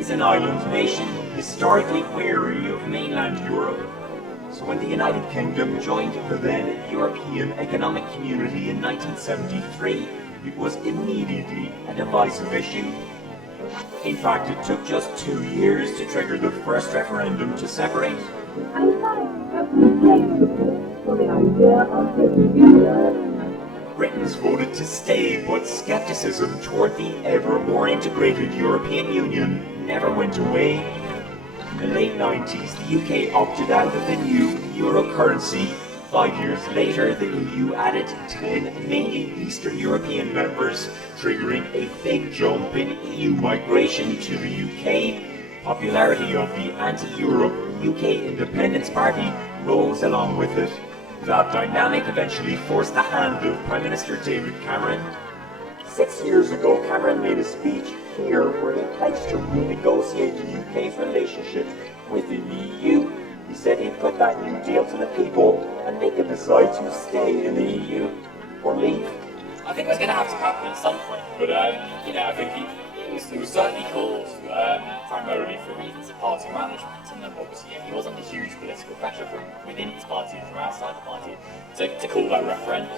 is an island nation historically wary of mainland Europe. So when the United Kingdom joined the then European Economic Community in 1973, it was immediately a divisive issue. In fact, it took just 2 years to trigger the first referendum to separate. Britons voted to stay, but skepticism toward the ever more integrated European Union never went away. In the late 90s, the UK opted out of the new euro currency. 5 years later, the EU added 10 mainly Eastern European members, triggering a big jump in EU migration to the UK. Popularity of the anti-Europe UK Independence Party rose along with it. That dynamic eventually forced the hand of Prime Minister David Cameron. 6 years ago, Cameron made a speech here where he pledged to renegotiate the UK's relationship with the EU. He said he'd put that new deal to the people and make them decide to stay in the EU or leave. I think it was going to have to happen at some point, but I think it was certainly called primarily for reasons of party management, and obviously he was under huge political pressure from within his party and from outside the party to call that referendum.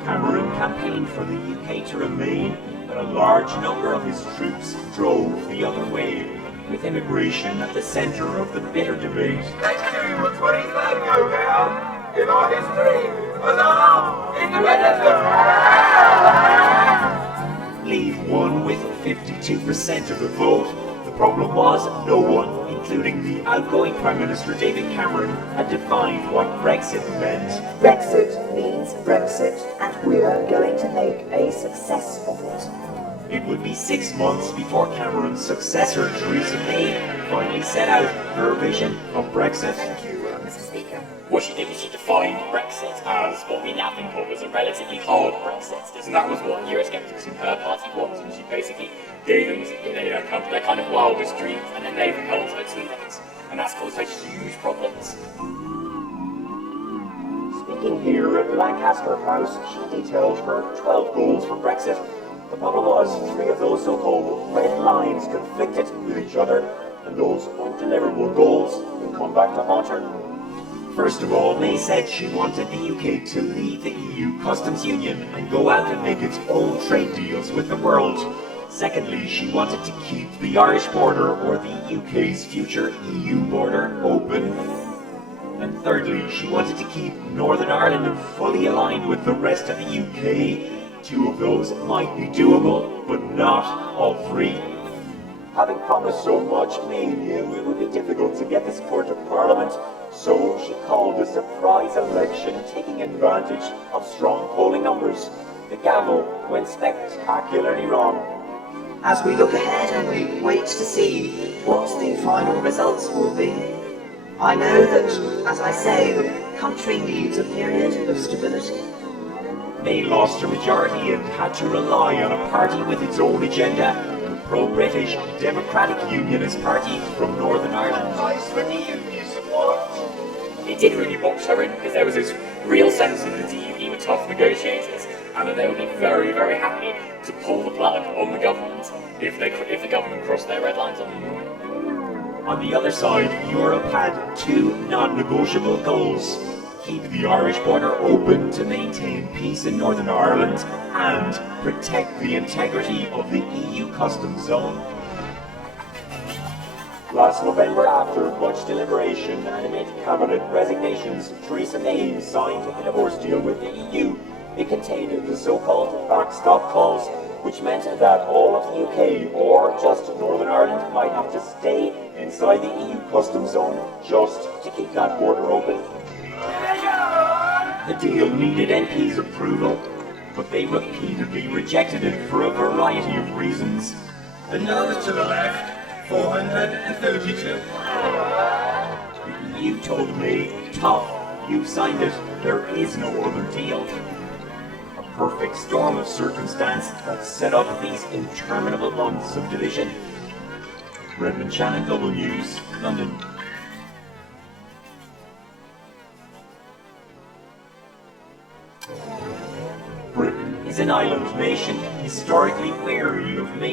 Cameron campaigned for the UK to remain, but a large number of his troops drove the other way, with immigration at the centre of the bitter debate. Let's do what 25 ago now in our history was our independence. Leave won with 52% of the vote. The problem was no one, including the outgoing Prime Minister David Cameron, had defined what Brexit meant. Brexit means Brexit, and we're going to make a success of it. It would be 6 months before Cameron's successor, Theresa May, finally set out her vision of Brexit. Thank you, Mr. Speaker. What she did was she defined Brexit as what we now think of as a relatively hard Brexit, and that was what Eurosceptics in her party wanted, and she basically gave them their kind of wildest dreams, and then they held her to that, and that's caused her huge problems. Speaking here at Lancaster House, she detailed her 12 goals for Brexit. The problem was 3 of those so-called red lines conflicted with each other, and those undeliverable goals would come back to haunt her. First of all, May said she wanted the UK to leave the EU customs union and go out and make its own trade deals with the world. Secondly, she wanted to keep the Irish border, or the UK's future EU border, open. And thirdly, she wanted to keep Northern Ireland fully aligned with the rest of the UK. 2 of those might be doable, but not all 3. Having promised so much, May knew it would be difficult to get the support of Parliament, so she called a surprise election, taking advantage of strong polling numbers. The gamble went spectacularly wrong. As we look ahead and we wait to see what the final results will be, I know that, as I say, the country needs a period of stability. May lost her majority and had to rely on a party with its own agenda, the pro-British Democratic Unionist Party from Northern Ireland. Nice for the union support. It did really box her in, because there was this real sense that the DUP were tough negotiators, and that they would be very, very happy to pull the plug on the government if the government crossed their red lines on them. On the other side, Europe had 2 non-negotiable goals: keep the Irish border open to maintain peace in Northern Ireland, and protect the integrity of the EU customs zone. Last November, after much deliberation and amid cabinet resignations, Theresa May signed a divorce deal with the EU. It contained the so-called backstop clause, which meant that all of the UK, or just Northern Ireland, might have to stay inside the EU customs zone just to keep that border open. The deal needed MPs' approval, but they repeatedly rejected it for a variety of reasons. The no's to the left, 432. The EU told May, tough, you've signed it, there is no other deal. A perfect storm of circumstance that set up these interminable months of division. Redmond Channel Global News, London. Britain is an island nation historically weary of mainland